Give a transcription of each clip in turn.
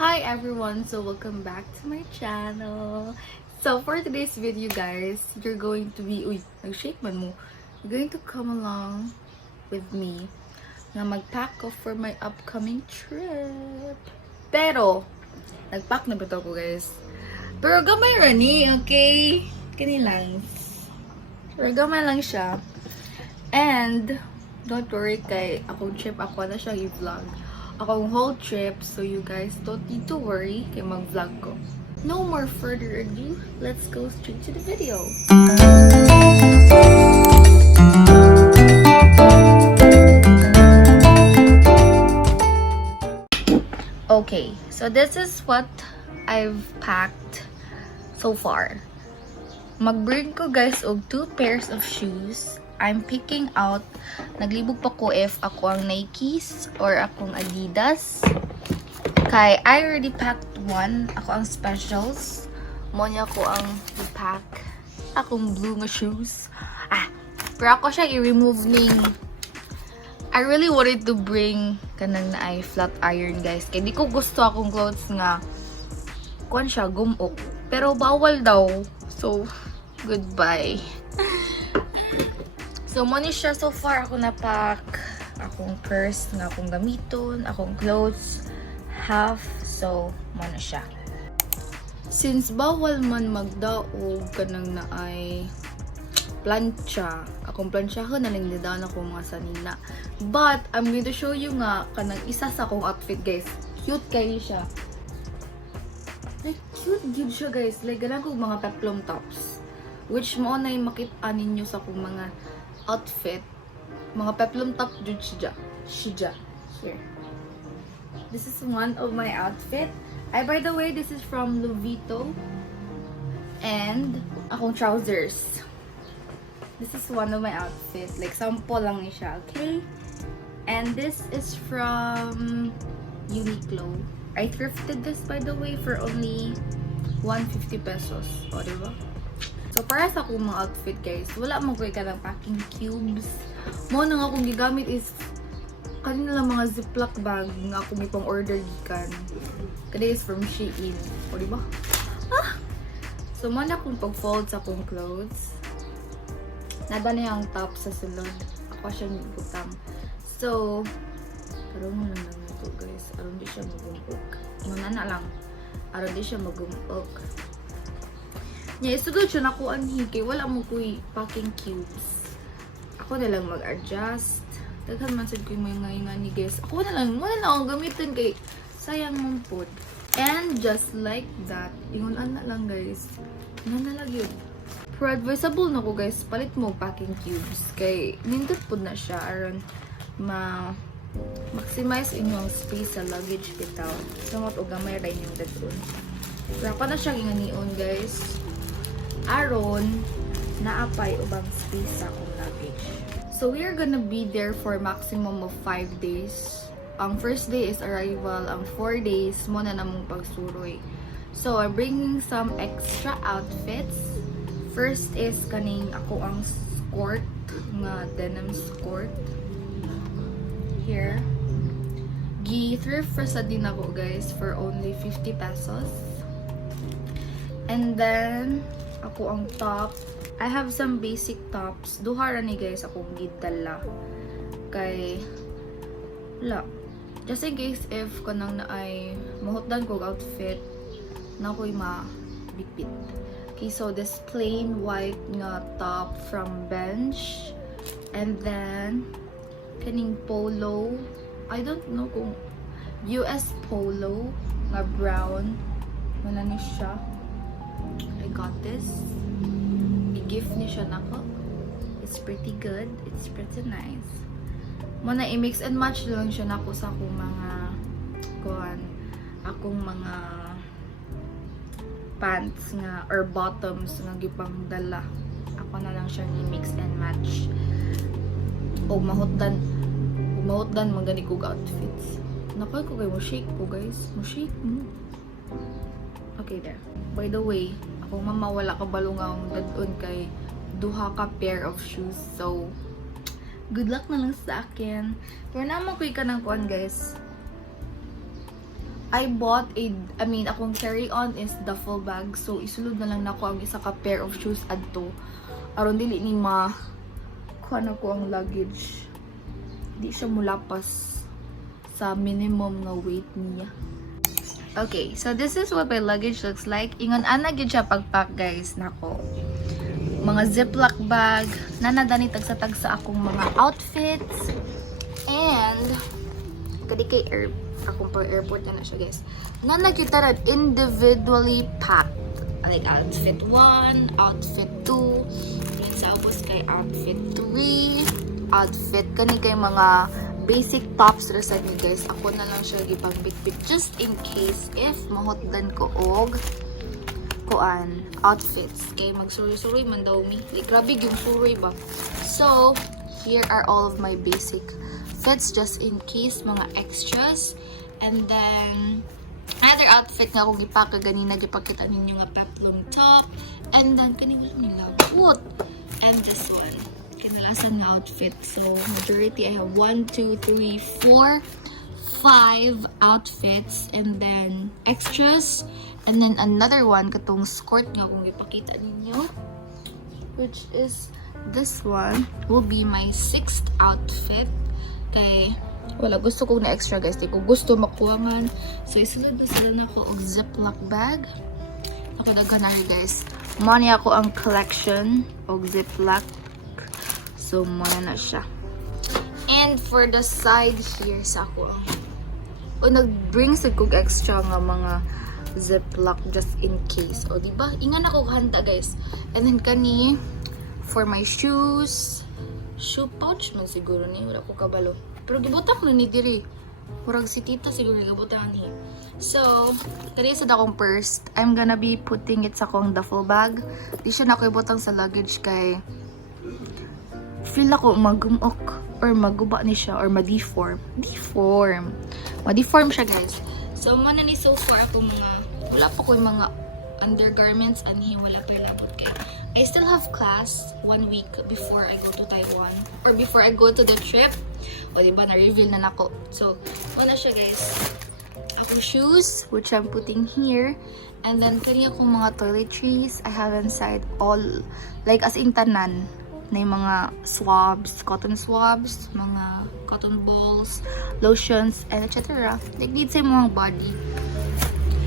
Hi everyone, so welcome back to my channel. So for today's video guys, you're going to be, nag-shake man mo. You're going to come along with me na mag-pack off for my upcoming trip. Pero, nag-pack na ba ito ko guys? Pero gamay rani, okay? Kanilang. Pero gamay lang siya. And, don't worry kay akong trip ako na siya i-vlog. Akong whole trip, so you guys don't need to worry kay mag-vlog ko. No more further ado, let's go straight to the video. Okay, so this is what I've packed so far. Mag-bring ko guys og 2 pairs of shoes. I'm picking out, naglibog pa ko if ako ang Nikes or akong Adidas. Kay I already packed one, ako ang specials. Monya ko ang i-pack akong blue nga shoes. Pero ako siya i-remove ning I really wanted to bring kanang na ay flat iron guys. Kaya di ko gusto akong clothes nga kuan siya gumok. Pero bawal daw. So, goodbye. So, money siya so far. Ako na-pack. Akong purse nga akong gamiton. Akong clothes. Half. So, money siya. Since bawal man magdaog kanang na ay plancha. Akong planchahon na lang nidaan ako mga sanina. But, I'm going to show you nga kanang isa sa akong outfit guys. Cute kayo siya. Like, cute good siya guys. Like, ganang kong mga peplum tops. Which mo na yung makita ninyo sa akong mga outfit. Mga peplum top jud siya. Here. This is one of my outfit. By the way, this is from Louis Vuitton. And akong trousers. This is one of my outfit. Like, sample lang ni siya, okay? And this is from Uniqlo. I thrifted this, by the way, for only 150 pesos. O, diba? So, para sa akong mga outfit, guys, wala mo ka ng packing cubes. Mo na nga akong gigamit is kanila lang mga ziplock bag nga akong ipang order gikan. Kada is from Shein. O, diba? So, mo na akong pag-fold sa akong clothes. Naba na yung top sa sulod. Ako siya butang. So, karoon mo lang ito, guys. Aron di siya mag-umpok. Muna na lang. Aron di siya mag-umpok. Yeah, isugod siya nakuan higay. Wala mo kuy packing cubes. Ako na lang mag-adjust. Daghan man sad ko yung mga nga ni guys. Ako na lang. Wala na akong gamitin kay sayang mong pod. And just like that, ingunan na lang guys. Ingunan na lang yun. Pero advisable na ko guys, palit mo packing cubes. Kay nindot pod na siya. Aron maximize inyong space sa luggage bitaw. Samot o gamay rin yung dadun. Pero ako na siya ginganion guys. Aron naapay ubang space sa akong luggage. So we are gonna be there for maximum of 5 days. Ang first day is arrival. Ang 4 days mo na namong pagsuroy. So I'm bringing some extra outfits. First is kaning ako ang skirt nga denim skirt. Here. Gi-thrift sa din ako guys for only 50 pesos. And then ako ang top. I have some basic tops. Duha ra ni guys akong gidala. Kay wala. Just in case if kanang na ay mahutdan ko outfit na ko'y mabitbit. Okay, so this plain white nga top from Bench. And then kaning polo. I don't know kung US polo nga brown. Wala ni siya. I got this. I-gift ni siya nako. It's pretty good. It's pretty nice. Muna i-mix and match lang siya nako sa akong mga akong mga pants nga or bottoms nga gipang dala. Ako na lang siya i-mix and match. O mahutdan magani kog outfits. Nakoy ko kay mo shake ko guys. Mo shake mo. Okay there. By the way, ako mama wala ka balungang dadon kay duha ka pair of shoes. So good luck na lang sa akin. Pero naman ko ka ng kuan guys. akong carry-on is duffel bag. So, isulod na lang nako ang isa ka pair of shoes adto. Aron dili ni kuha na ko ang luggage. Di siya mulapas sa minimum nga weight niya. Okay, so this is what my luggage looks like. Ingon ana gyud siya pagpack, guys, nako. Mga ziplock bag, nanadani tag sa akong mga outfits. And kadi kay akong per airport na siya, guys. Nga nakita na individually packed. Like outfit 1, outfit 2, and sa upos kay outfit 3, outfit kani kay mga basic tops ra sa ni, guys. Ako na lang siya gipagbitbit just in case if mahotdan ko og kuan outfits kay magsuroy-suroy man daw mi. Like grabe yung suroy ba. So, here are all of my basic fits just in case, mga extras. And then another outfit nga akong gipaka ganina gipakita ninyo nga peplum top, and then kanina nila put, and this one kinalasan nga outfit. So majority I have 1, 2, 3, 4, 5 outfits, and then extras, and then another one katong skirt nga akong gipakita ninyo, which is this one will be my 6th outfit. Kay wala gusto kong na extra, guys, di ko gusto makuwangan, so isulod na sila na ako og ziplock bag. Ako naghanari, guys, money ako ang collection og ziplock, so muna na siya. And for the side here sa ako, nag-bring sa kog extra nga mga ziplock just in case, o diba ingan ako handa, guys. And then kani for my shoe pouch man siguro ni, wala ko kabalo. Pero gibutak na ni diri. Murag si tita siguro gibutak ni. So, tari sa akong purse, I'm gonna be putting it sa akong duffel bag. Di siya na ko ibutang sa luggage kay feel ako magumok or maguba ni siya or ma-deform. Ma-deform siya, guys. So, mana ni so far ako wala pa ko yung mga undergarments anhi, wala pa labot kay I still have class 1 week before I go to Taiwan or before I go to the trip. O diba, na-reveal na nako. So, wala siya, guys. Ako shoes, which I'm putting here. And then, kanya akong mga toiletries. I have inside all, like as in tanan, na yung mga swabs, cotton swabs, mga cotton balls, lotions, and etc. Like, need sa mga body.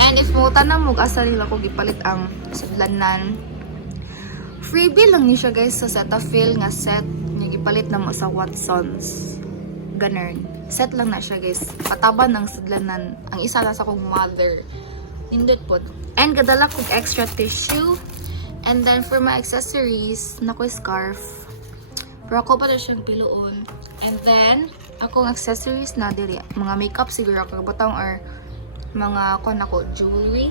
And if mo tanang mo, asa nila ko gipalit ang sudlanan. Freebie lang niya siya, guys, sa Cetaphil nga set. Niya gipalit na mo sa Watsons. Ganun. Set lang na siya, guys. Pataban ng sudlanan. Ang isa na sa kong mother. Nindot po. And gadala kong extra tissue. And then for my accessories, nako'y scarf. Pero ako pa na siyang piloon. And then, akong accessories na diri. Mga makeup siguro ako butang or mga jewelry.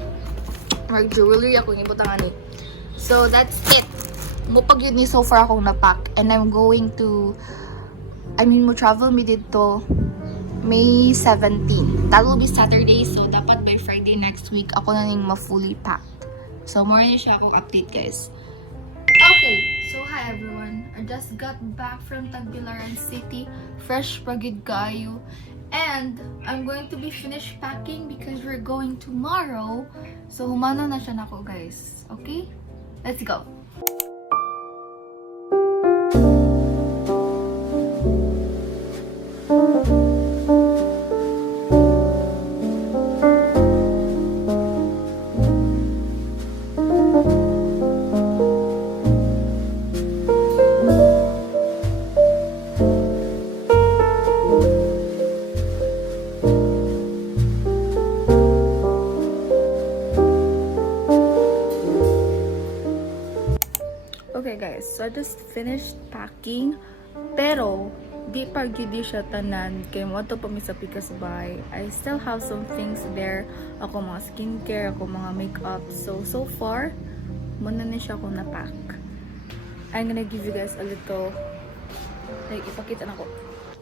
Or jewelry ako ibutang ani. So, that's it. Mupag yun ni so far akong napack. And I'm going to, mo travel me dito May 17. That will be Saturday. So, dapat by Friday next week, ako na ning ma-fully packed. So, more na siya akong update, guys. Okay. So, hi everyone. I just got back from Tagbilaran City. Fresh pagid kayo. And, I'm going to be finished packing because we're going tomorrow. So, humano na siya nako, guys. Okay? Let's go. Okay guys, so I just finished packing, pero di pa gyud siya tanan kay mo to pa mi sa Pikas Bay. I still have some things there, ako mga skincare, ako mga makeup. So far muna na siya ako na-pack. I'm gonna give you guys a little, like, ipakita na ko.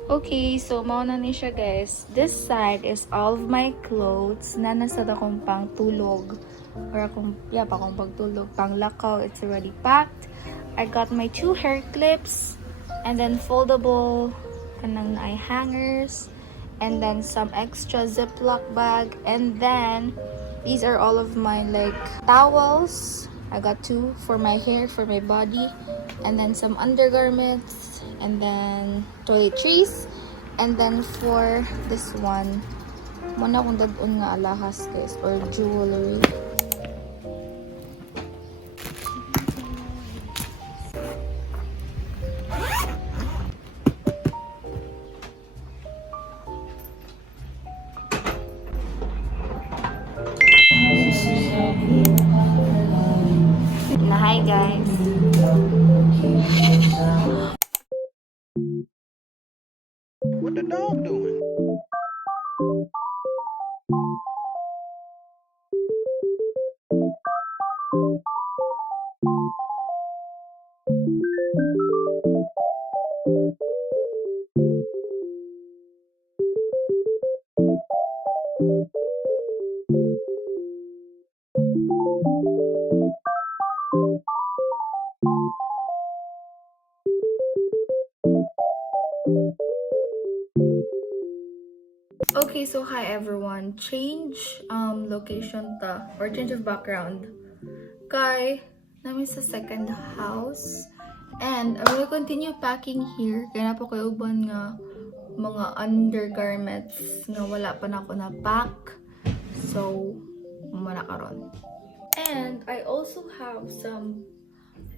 Okay, so mauna ni siya, guys. This side is all of my clothes na nasa akong pang tulog or akong pagtulog, pang lakaw. It's already packed. I got my 2 hair clips and then foldable kanang eye hangers, and then some extra Ziploc bag, and then these are all of my like towels. I got 2 for my hair, for my body, and then some undergarments, and then toiletries, and then for this one, muna akong dagun nga alahas guys, or jewelry. Na hi guys. What the dog doing? Okay, so hi everyone. Change location ta, or change of background. Kay namin sa second house, and I will continue packing here. Kaya na po kayo uban nga mga undergarments nga wala pa na ako na pack. So, muna karon. And I also have some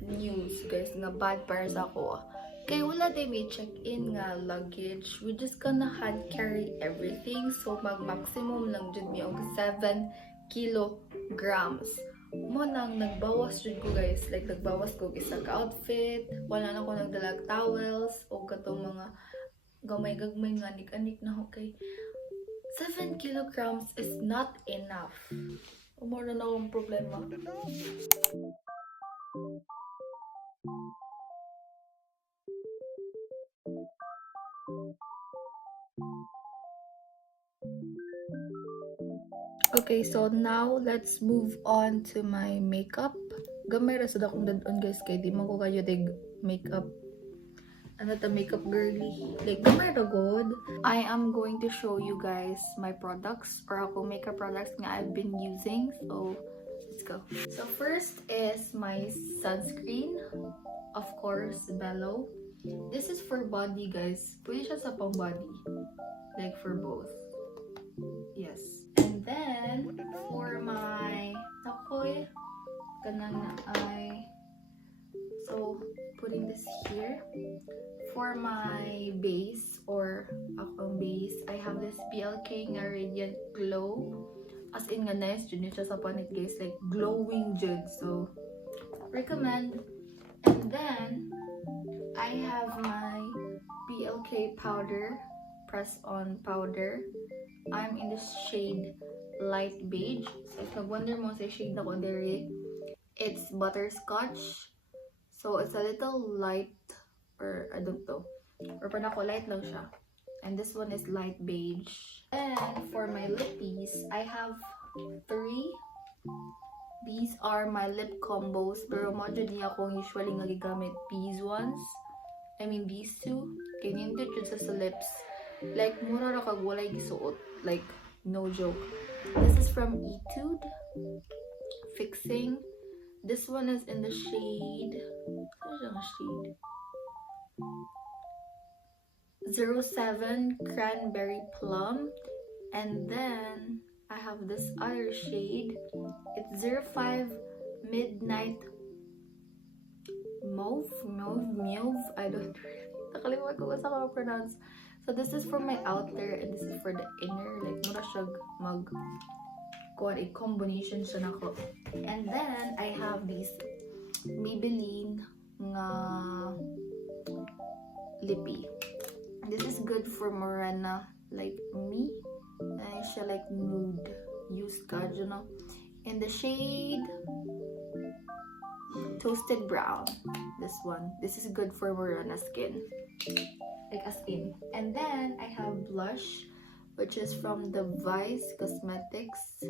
news guys nga bad para sa ako. Kaya wala din may check-in nga luggage. We just gonna hand carry everything. So mag-maximum lang dyan may 7 kilograms. Mo nang nagbawas dyan ko guys. Like nagbawas ko isang outfit. Wala na ko nagdalag towels. O katong mga gamay-gagmay nga anik-anik na okay. 7 kilograms is not enough. Umara na akong problema. Okay, so now let's move on to my makeup. Gamay ra sad akong dadon guys kay di man ko kayo dig makeup. Ano ta makeup girly? Like gamay ra good. I am going to show you guys my products or ako makeup products nga I've been using. So let's go. So first is my sunscreen. Of course, Bello. This is for body guys. Pwede siya sa pang body. Like for both. Yes. And then, for my takoy, ganang na ay, so, putting this here. For my base, or akong base, I have this BLK nga Radiant Glow. As in nga nice, dyan siya sa panit guys, like glowing jud. So, recommend. And then, I have my BLK powder, press-on powder. I'm in the shade light beige. So if nag-wonder mo sa shade na ko dere, it's butterscotch. So it's a little light, or I don't know. Or parang ako light lang siya. And this one is light beige. And for my lippies, I have 3. These are my lip combos. Pero mo dyan niya akong usually nga gigamit these ones. I mean these 2. Ganyan dyan sa lips. Like, mura na kag walay gisuot. Like, no joke. This is from Etude. Fixing. This one is in the shade. Ano siyang shade? 07 Cranberry Plum. And then, I have this other shade. It's 05 Midnight Mauve. I don't really. Nakalimutan ko sa ko pronounce. So this is for my outer and this is for the inner. Like mura siya kuha a combination siya nako. And then I have these Maybelline nga lippy. This is good for morena like me. And siya like nude used ka, you know. In the shade Toasted Brown. This one. This is good for morena skin. Like as in. And then I have blush, which is from the Vice Cosmetics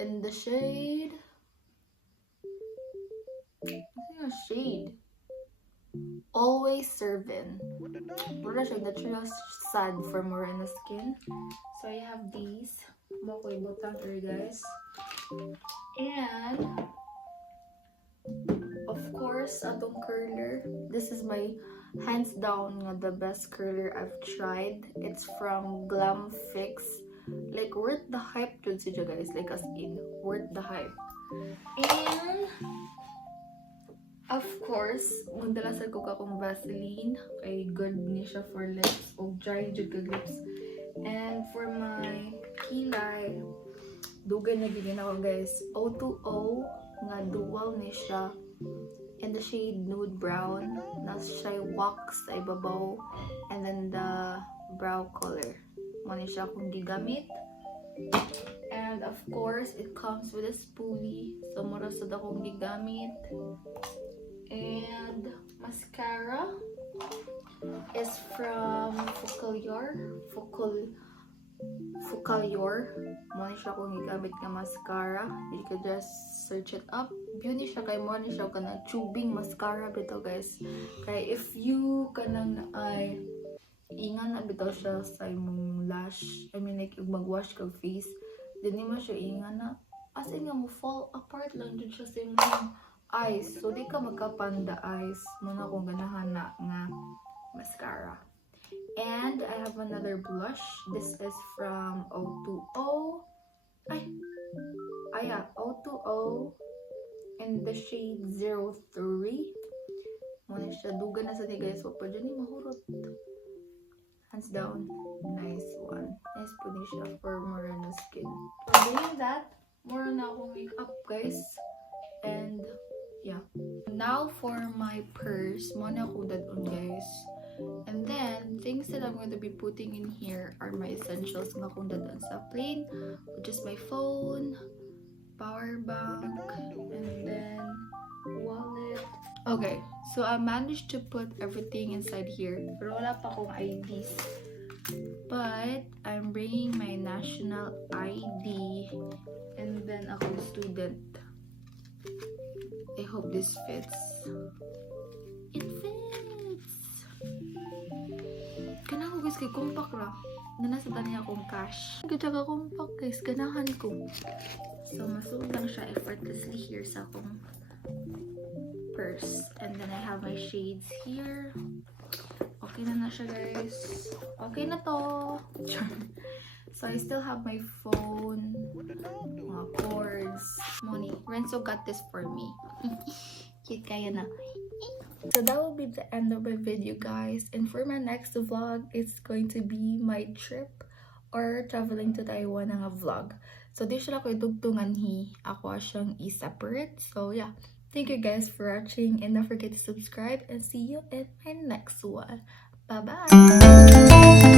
in the shade. I think a shade. Always Servin. What the dog doing? Wala siya natural sad for morena skin. So I have these. Makoy butang here, guys. And of course, atong curler. This is my hands down nga the best curler I've tried. It's from Glam Fix. Like worth the hype jud siya, guys. Like as in worth the hype. And of course, magdalasag ko akong Vaseline. Kay good ni siya for lips. O dry jud kag lips. And for my kilay, dugay na gid ako, guys. O2O nga dual ni siya. In the shade nude brown. Nasa siya wax sa ibabaw. And then the brow color. Muna siya kung gigamit. And of course, it comes with a spoolie. So, mura sa akong gigamit. And mascara is from Focalure. Muna siya kung gigamit nga mascara. You can just search it up. Beauty siya kay muna siya kanang tubing mascara bito, guys. Kay if you kanang ay ingan na bitaw siya sa imong lash. I mean like yung mag-wash kag face. Dili mo siya ingan na. As in nga mo fall apart lang dun siya sa imong eyes. So di ka magkapanda eyes. Muna kung ganahan na nga mascara. And I have another blush. This is from O2O. O2O. In the shade 03. Muna siya. Duga na sa ni, guys. Wag pa dyan yung mahurot. Hands down. Nice one. Nice po din siya for morena skin. So, doing that, more na akong makeup, guys. And, yeah. Now, for my purse. Muna ako dadon, guys. And then, things that I'm going to be putting in here are my essentials nga kung dadon sa plane, which is my phone, power bank, and then wallet. Okay, so I managed to put everything inside here. Pero wala pa akong IDs. But, I'm bringing my national ID and then akong student. I hope this fits. It fits! Ganahan ko, guys, kay compact ra. Nanasa taniya akong cash. Ganahan compact, guys. Ganahan ko. So, masuod lang siya effortlessly here sa akong purse. And then I have my shades here. Okay na siya, guys. Okay na to. So I still have my phone, mga cords, money. Renzo got this for me. Cute kaya na. So that will be the end of my video, guys. And for my next vlog, it's going to be my trip or traveling to Taiwan nga vlog. So di siya ko idugtungan ako siyang i-separate. So yeah. Thank you guys for watching and don't forget to subscribe and see you in my next one. Bye bye!